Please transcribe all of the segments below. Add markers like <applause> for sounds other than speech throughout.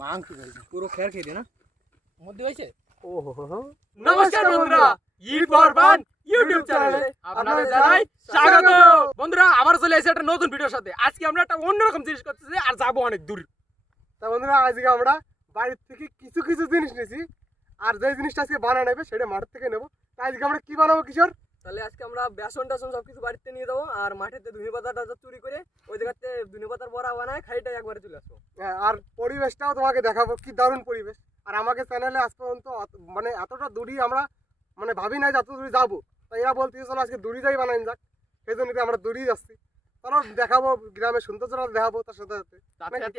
মাংস পুরো খেয়ার খেয়ে দে না? মধ্যে হয়েছে? ও হো হো। হো। নমস্কার বন্ধুরা ইট ফরফান ইউটিউব চ্যানেলে আপনাদের জানাই স্বাগত। বন্ধুরা আবার চলে একটা নতুন ভিডিওর সাথে। আজকে আমরা একটা অন্যরকম জিনিস করতেছি আর যাব অনেক দূর। তা বন্ধুরা আজকে আমরা বাড়ির থেকে কিছু কিছু জিনিস নিয়েছি আর যে জিনিসটা আজকে বানানো নেবে সেটা মাঠ থেকে নেব। তা আজকে আমরা কি বানাবো কিশোর? তাহলে আজকে আমরা বেসন টাসন সব কিছু বাড়িতে নিয়ে যাব আর মাঠেতে ধুনি পাতা টাতা চুরি করে ওই জায়গাতে ধুনি পাতার বড়া বানায় খাইটা একবারে চলে আসব। হ্যাঁ, আর পরিবেশটাও তোমাকে দেখাবো কি দারুণ পরিবেশ। আর আমাকে চ্যানেলে আজ পর্যন্ত মানে এতটা দূরই আমরা মানে ভাবি নাই যে এত দূরে যাব। তাই এরা বলতেছে চলো আজকে দূরে যাই বানাই যাক। সেই জন্য আমরা দূরেই যাচ্ছি। চলো দেখাবো গ্রামের সৌন্দর্যটা দেখাবো তার সাথে সাথে।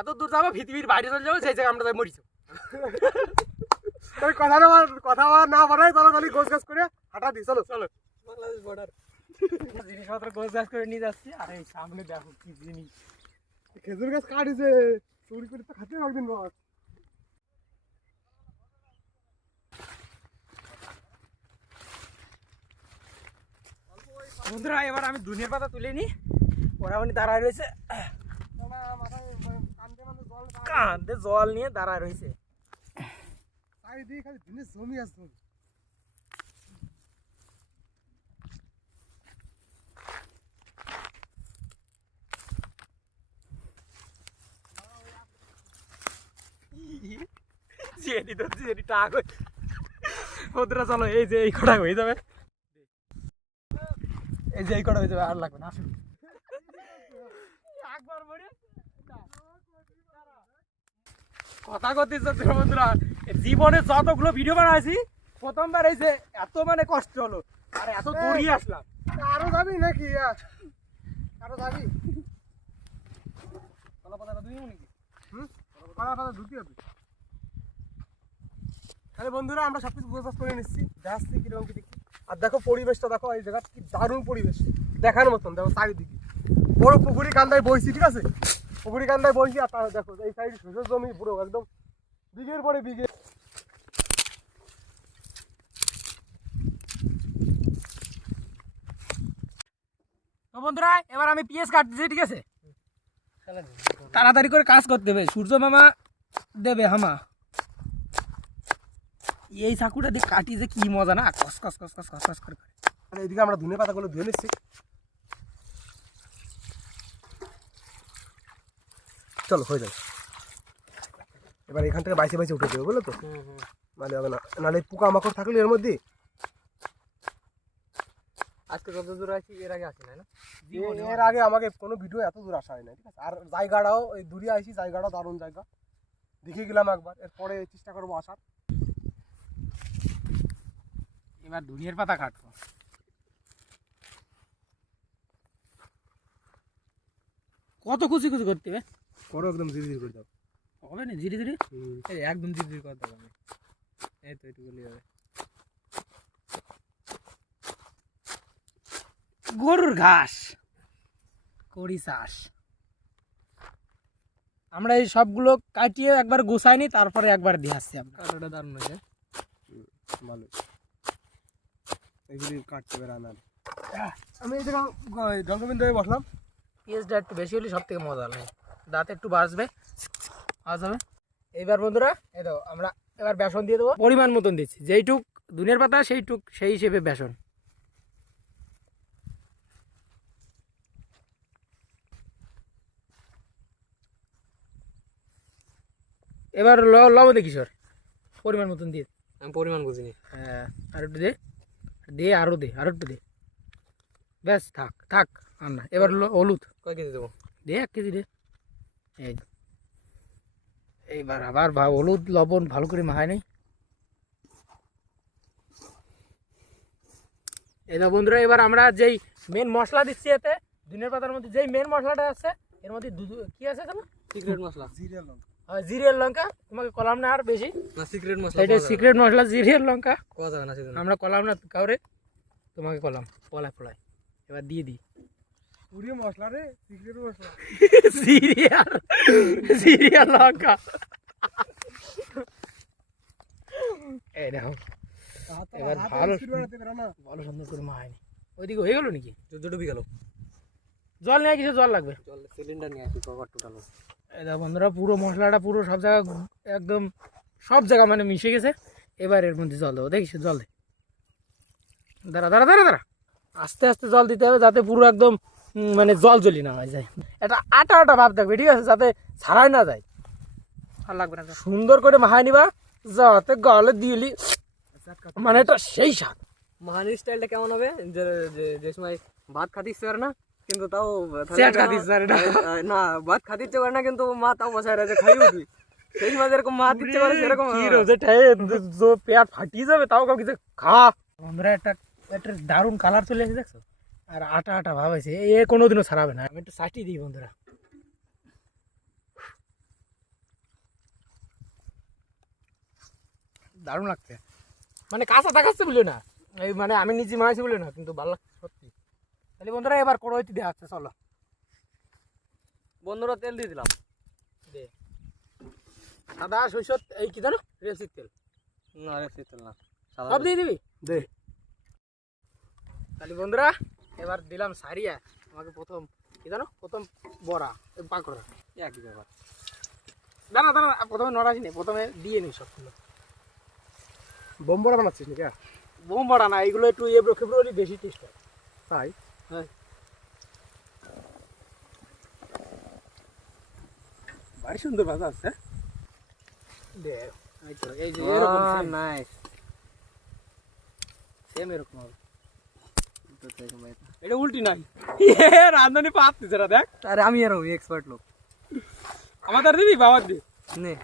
এত দূর যাব পৃথিবীর বাইরে চলে যাব সেই জায়গায় আমরা মরিছো <laughs> তাই কথা না কথা না বানাই তাহলে খালি গোছ গাছ করে হাঁটা দিই চলো। চলো। বাংলাদেশ বর্ডার জিনিসপত্র গোছ গাছ করে নিয়ে যাচ্ছি। আর এই সামনে দেখো কি জিনিস। খেজুর গাছ কাটিছে। চুরি করে তো খাতে একদিন বাবা বন্ধুরা এবার আমি দুনিয়ার পাতা তুলে নি ওরা উনি দাঁড়ায় রয়েছে। কাঁধে জল নিয়ে দাঁড়ায় রয়েছে। জমি আছে। জমি। জেনি তো জেনি টাক বন্ধুরা চলো এই যে এই কটা হয়ে যাবে। এই যে এই কটা হয়ে যাবে আর লাগবে না আসুন। কথা করতে চাচ্ছে বন্ধুরা। জীবনে যতগুলো ভিডিও বানাইছি প্রথমবার এই যে এত মানে কষ্ট হলো আর এত দৌড়িয়ে আসলাম। আরও যাবি নাকি? আরও? যাবি? কলা পাতাটা দুই নাকি? হুম? পাড়া পাড়া ধুতি হবে তাহলে বন্ধুরা, আমরা সব কিছু প্রসেস করে নিচ্ছি। যাচ্ছি কীরকম কি দেখি। আর দেখো পরিবেশটা, দেখো এই জায়গা কি দারুণ পরিবেশ। দেখার মতন, দেখো চারিদিকে। বড় পুকুরি কান্দায় বইছি, ঠিক আছে? পুকুরি কান্দায় বইছি, আর তার দেখো, এই সাইড সুযোগ জমি পুরো, একদম বিঘের পরে বিঘে। তো বন্ধুরা, এবার আমি পিএস কাটতেছি ঠিক আছে? তাড়াতাড়ি করে কাজ করতে হবে। সূর্য মামা দেবে হামা। এই চাকুটা দিয়ে কাটি যে কি মজা না? কস কস কস কস কস কস করে করে। আর এইদিকে আমরা ধনে পাতাগুলো ধুয়ে নিচ্ছি। চলো হয়ে যাবে এবার এখান থেকে বাইসে বাইসে উঠে দেবে বুঝলো তো? নাহলে হবে না। নাহলে পোকা মাকড় থাকলে এর মধ্যে আজকে যত দূর আছি এর আগে আসি না? এর আগে আমাকে কোনো ভিডিও এত দূর আসা হয় না ঠিক আছে? আর জায়গাটাও এই দূরে আইসি জায়গাটাও দারুণ জায়গা। দেখে গেলাম একবার এরপরে চেষ্টা করব আসার। এবার দুনিয়ার পাতা কাটবো। কত খুশি খুশি করতে হবে করো একদম ধীরে ধীরে করে দাও। হবে না ধীরে ধীরে? একদম ধীরে ধীরে করতে হবে এই তো একটু গলি হবে গরুর ঘাস করি চাষ। আমরা এই সবগুলো কাটিয়ে একবার গোছাই নি তারপরে একবার দিয়ে আসছি আমরা। কাটাটা দারুণ হয়েছে। ভালো। এগুলি কাটতে হবে রান্নার। আমি এই জায়গা হয়ে বসলাম। পেঁয়াজটা একটু বেশি হলে সব থেকে মজা লাগে। দাঁতে একটু বাঁচবে। আওয়াজ হবে। এইবার বন্ধুরা এই আমরা এবার বেসন দিয়ে দেবো। পরিমাণ মতন দিচ্ছি। যেইটুক দুনের পাতা সেইটুক সেই হিসেবে বেসন। এবার ল- লবণ দে কিশোর পরিমাণ মতন দিয়ে। আমি পরিমাণ বুঝিনি। হ্যাঁ আর একটু দে। দে আরও দে আর একটু দে। ব্যাস থাক থাক আর না। এবার হলুদ। কয় কেজি দেবো? দে এক কেজি দে। এই এইবার আবার ভা- হলুদ লবণ ভালো করে মাখায় নেই। এই দেখো বন্ধুরা এবার আমরা যেই মেন মশলা দিচ্ছি এতে দিনের পাতার মধ্যে যেই মেন মশলাটা আছে এর মধ্যে দুধ কি আছে সিক্রেট মশলা। জিরে লঙ্কা। জিরের লঙ্কা তোমাকে কলাম না আর বেশি। না সিক্রেট মশলা এটা সিক্রেট মশলা জিরের লঙ্কা। কোয়া যাবে না আমরা কলাম না কাউরে তোমাকে কলাম পলায় পলায়। এবার দিয়ে দিই। পুরি মশলা রে সিক্রেট মশলা। সিরিয়াল সিরিয়াল লঙ্কা। এই দেখো এবার ভালো ভালো সুন্দর করে মাহায়নি ওইদিকে হয়ে গেল নাকি? ডুবি গেল। জল নেই কিছু জল লাগবে। জল সিলিন্ডার নিয়ে আসি কভার টোটাল দেখো বন্ধুরা পুরো মশলাটা পুরো সব জায়গা একদম সব জায়গা মানে মিশে গেছে। এবার এর মধ্যে জল দেবো দেখিস? জল দে। দাঁড়া দাঁড়া দাঁড়া দাঁড়া। আস্তে আস্তে জল দিতে হবে যাতে পুরো একদম মানে জল জলি না হয়ে যায়। এটা আটা আটা ভাব থাকবে ঠিক আছে? যাতে ছাড়াই না যায়। আর লাগবে না সুন্দর করে মাহাই নিবা যাতে গলে দিলি। মানে এটা সেই স্বাদ। মাহানির স্টাইলটা কেমন হবে? যে সময় ভাত খাতে ইচ্ছে করে না? কিন্তু তাও করে না। না ভাত খাতে ইচ্ছে করে না কিন্তু মা তাও বসায় রয়েছে খাই উঠবি সেই সময় যেরকম মা দিতে পারে সেরকম কি রোজে ঠাই জো পেট ফাটিয়ে যাবে তাও কাউ কিছু খা। বন্ধুরা একটা একটা দারুণ কালার চলে এসেছে দেখছ? আর আটা আটা ভাব হয়েছে। এ কোনোদিনও ছাড়াবে না। আমি একটু চাটি দিই বন্ধুরা। দারুণ লাগছে। মানে কাঁচা দেখাচ্ছে বলে না। এই মানে আমি নিজে মানাইছি বলে না কিন্তু ভালো লাগছে। তাহলে বন্ধুরা এবার কড়াইতে দেওয়া হচ্ছে চলো। বন্ধুরা তেল দিয়ে দিলাম। দে। সাদা সরষের এই কি জানো? রেসির তেল। না রে তেল না সব দিয়ে দিবি? দে। তাহলে বন্ধুরা এবার দিলাম সারিয়া আমাকে প্রথম কি জানো? প্রথম বড়া পাকোড়া। একই ব্যাপার। দাঁড়া দাঁড়া প্রথমে নড়াসি নি প্রথমে দিয়ে নি সবগুলো। বোম্বরা বানাচ্ছিস নাকি? বোম বড়া না এগুলো একটু এবড়ো খেবড়ো বেশি টেস্ট হয়। তাই? ভারী সুন্দর ভাজা আছে দে এই যে এরকম নাইস সেম এরকম হবে। আরে এটা। উল্টি নাই। রান্ধনি পাচ্ছিস এরা দেখ। আমি আর এক্সপার্ট লোক। আমাদের দিবি বাবার দি নে।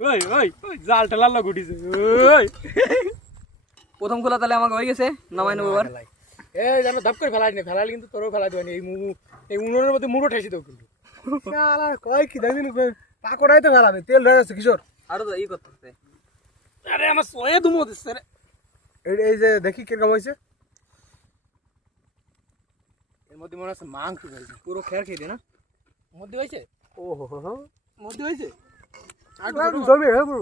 ওই ওই জালটা লাল্লা গুটিছে ওই। প্রথম খোলা তাহলে আমাকে হয়ে গেছে নামাই নেব এবার। এই জানো ধাপ করে ফেলাই নি ফেলালে কিন্তু তোরও ফেলা দেবেনি এই মুড়ু এই উনুনের মধ্যে মুড়ো ঠেসি দেবো কিন্তু। শালা, কয় কি দেখদিন পাকোড়াই তো ফেলাবে তেল ধরে আছে কিশোর। আরও তো ই করতে আরে আমার সোয়ে দুমো দিচ্ছে রে। এই এই যে দেখি কীরকম হয়েছে। এর মধ্যে মনে হচ্ছে মাংস হয়েছে পুরো খেয়ার খেয়ে দে না। মধ্যে হয়েছে? ও হো হো। হো মধ্যে হয়েছে? আর একটু আর ছোট হ্যাঁ পুরো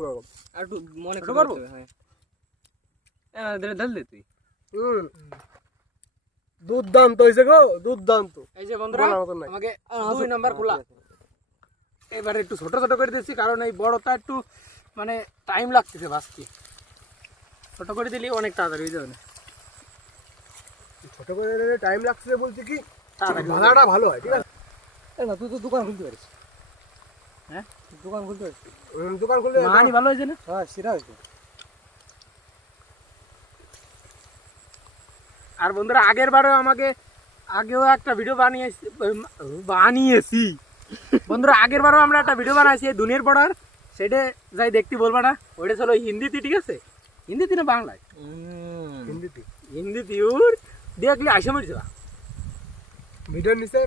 আর মনে করব? হ্যাঁ। দিলে ঢাল দে তুই। হুম দুর্দান্ত হয়েছে গো দুর্দান্ত। এই যে বন্ধুরা। আমাকে দুই নাম্বার খোলা। এবার একটু ছোট ছোট করে দিচ্ছি কারণ এই বড়টা একটু মানে টাইম লাগতেছে ভাজতে ছোট করে দিলে অনেক তাড়াতাড়ি হয়ে যাবে ছোট করে দিলে টাইম লাগছে বলছি কি তাড়াতাড়ি হয়ে ভালো হয় ঠিক আছে? না তুই তো দোকান খুলতে পারিস। হ্যাঁ? দোকান খুলতে পারিস। দোকান খুললে। মানি ভালো হয়েছে না? হ্যাঁ সেটা হয়েছে। আর বন্ধুরা আগের বারও আমাকে আগেও একটা ভিডিও বানিয়েছি বানিয়েছি। বন্ধুরা আগের বারও আমরা একটা ভিডিও বানাইছি এই দুনিয়ার পড়ার সেটা যাই দেখতে বলবা না ওইটা ছিল হিন্দিতে ঠিক আছে? হিন্দিতে না বাংলায়? হিন্দিতে। হিন্দিতে ওর দেখলে আসে মরে যাবা। ভিডিওর নিচে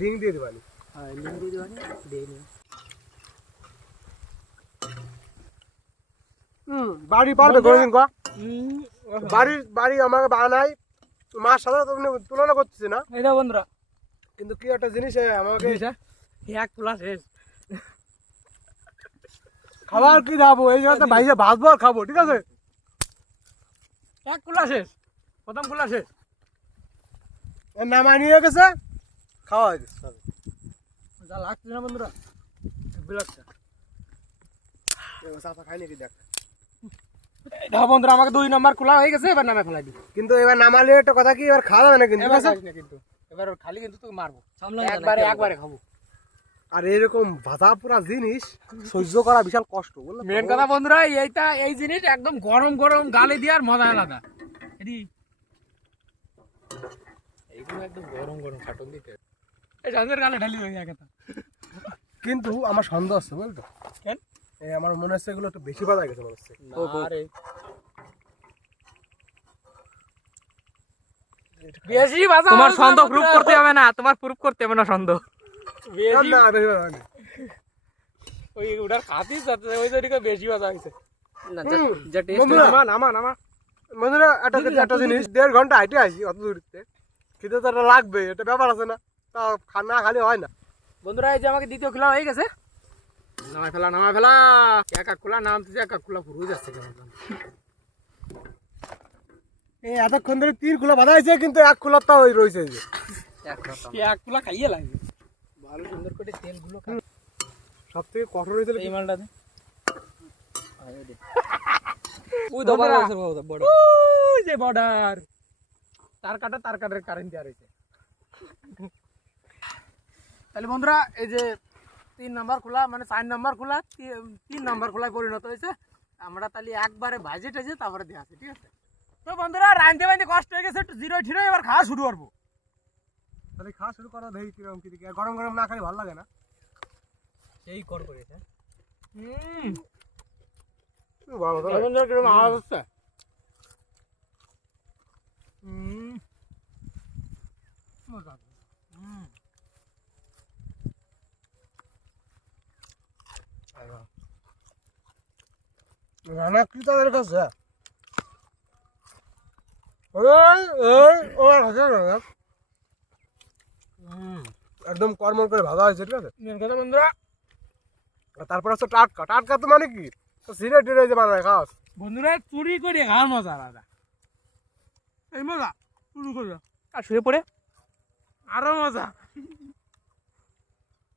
লিঙ্ক দিয়ে দেবানি হ্যাঁ লিঙ্ক দিয়ে দেওয়া দিয়ে নিও হুম বাড়ি পারবে কোনোদিন কয়া হুম, বাড়ি বাড়ি আমাকে বানাই। মার সাথে তো তুলনা করতেছি না। দেখো বন্ধুরা। কিন্তু কি একটা জিনিস আমাকে এক প্লাস শেষ। খাবার কি যাব এই জায়গাতে ভাইজা ভাজবো আর খাব ঠিক আছে? এক কুলা শেষ। প্রথম কুলা শেষ। নামাই নিয়ে গেছে। খাওয়া হয়ে গেছে যা লাগছে না বন্ধুরা লাগছে চাপা খাই নাকি দেখ। দেখো বন্ধুরা আমাকে দুই নম্বর খোলা হয়ে গেছে এবার নামে ফেলাই দিই। কিন্তু এবার নামালে একটা কথা কি এবার খাওয়া যাবে না কিন্তু? কিন্তু। এবার খালি কিন্তু তোকে মারবো। একবারে একবারে খাব। আর এরকম ভাজা পুরা জিনিস সহ্য করা বিশাল কষ্ট মেন কথা বন্ধুরা এইটা এই জিনিস একদম গরম গরম গালে দিয়ে আর মজা আলাদা। এটি এইগুলো একদম গরম গরম ফাটন দিতে। এই গালে ঢালি হয়ে কিন্তু আমার সন্দেহ আছে বুঝতো কেন? আমার মনে হচ্ছে এগুলো একটু বেশি ভাজা গেছে মনে হচ্ছে। বেশি তোমার সন্দেহ প্রুফ করতে হবে না তোমার প্রুফ করতে হবে না সন্দেহ বেশি না বেশি ভাজা ওই ওটার খাতিস যাচ্ছে ওই জন্য বেশি ভাজা হয়েছে। হুম, যা টেস্ট বন্ধুরা, নামা নামা নামা। বন্ধুরা একটা একটা জিনিস দেড় ঘণ্টা হাইটে আসি অত দূরতে খেতে তো লাগবে এটা ব্যাপার আছে না। তা খা- না খালি হয় না। বন্ধুরা এই যে আমাকে দ্বিতীয় খেলা হয়ে গেছে। নামায় ফেলা নামায় ফেলা। এক এক খোলা নামতেছে এক এক খোলা পুরো যাচ্ছে কেমন এই এতক্ষণ ধরে তীর খোলা বাঁধা হয়েছে কিন্তু এক খোলা তো ওই রয়েছে যে। এক খোলা খাইয়ে লাগবে ভালো সুন্দর করে তেলগুলো সব থেকে কঠোর হয়েছিল এই মালটা ওই। <laughs> বড় বড় বড় ওই যে বর্ডার। তার কাটা তার কাটার কারেন্ট দেওয়া রয়েছে তাহলে বন্ধুরা এই যে তিন নাম্বার খোলা মানে চার নাম্বার খোলা তিন নাম্বার খোলায় পরিণত হয়েছে। আমরা তাহলে একবারে বাজে টেজে তারপরে দিয়ে আছে ঠিক আছে? তো বন্ধুরা রাঁধতে বাঁধতে কষ্ট হয়ে গেছে একটু জিরো ঠিরো এবার খাওয়া শুরু করব। তাহলে খাওয়া শুরু করা দেখি কীরকম কি। দেখি গরম গরম না খালি ভালো লাগে না। সেই কর করেছে। বন্ধুরা কীরকম আওয়াজ হচ্ছে? হুম। মজা রান্না কি তাদের কাছে। ওই ওই ও আর হাজার না। হুম। একদম কর্মর করে ভাজা হয়েছে ঠিক আছে? মেন কথা বন্ধুরা। তারপর হচ্ছে টাটকা। টাটকা তো মানে কি? তো সিরে টিরে যে বানায় খাওয়াস বন্ধুরা চুরি করে খাওয়ার মজা আলাদা। এই মজা চুরি করে। আর শুয়ে পড়ে? আরও মজা।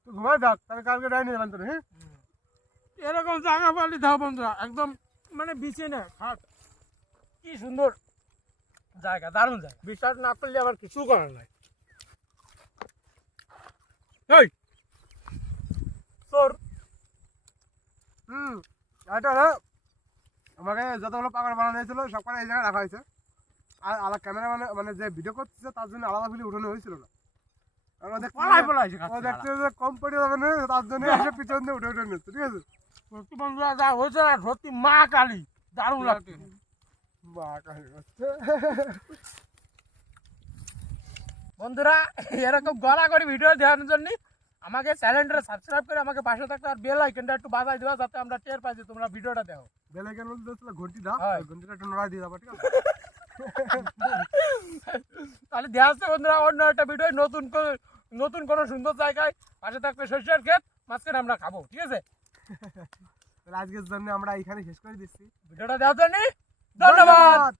ঘুমাই থাক তাহলে কালকে ডাইনি যাবেন তোর হ্যাঁ? এরকম জায়গা পালি দাও বন্ধুরা একদম মানে বিছে না খাট। কি সুন্দর জায়গা দারুণ জায়গা। বিশ্বাস না করলে আবার কিছু করার নাই। এই তোর হুম এটা না আমাকে যতগুলো পাকড় বানানো হয়েছিল সব করে এই জায়গায় রাখা হয়েছে। আর আলাদা ক্যামেরা মানে মানে যে ভিডিও করতেছে তার জন্য আলাদা ভিডিও উঠানো হয়েছিল না। ও দেখতে কম পড়ে তার জন্য পিছন দিয়ে উঠে উঠে নিচ্ছে ঠিক আছে? সত্যি বন্ধুরা যা হয়েছে না সত্যি মা কালী দারুণ লাগছে কাহিনী হচ্ছে বন্ধুরা এরকম গলা করে ভিডিও দেওয়ার জন্য আমাকে চ্যানেলটা সাবস্ক্রাইব করে আমাকে পাশে থাকতে আর বেল আইকনটা একটু বাজাই দেওয়া যাতে আমরা টের পাই যে তোমরা ভিডিওটা দেখো। বেলাইকেন বলতে দিচ্ছিল ঘন্টি দাও। ঘন্টিটা একটু নড়াই দিয়ে যাব ঠিক আছে? তাহলে দেওয়া আসছে বন্ধুরা অন্য একটা ভিডিও নতুন নতুন কোনো সুন্দর জায়গায় পাশে থাকবে শস্যের ক্ষেত মাঝখানে আমরা খাব ঠিক আছে? তাহলে আজকের জন্য আমরা এখানে শেষ করে দিচ্ছি। ভিডিওটা দেওয়ার জন্য ধন্যবাদ।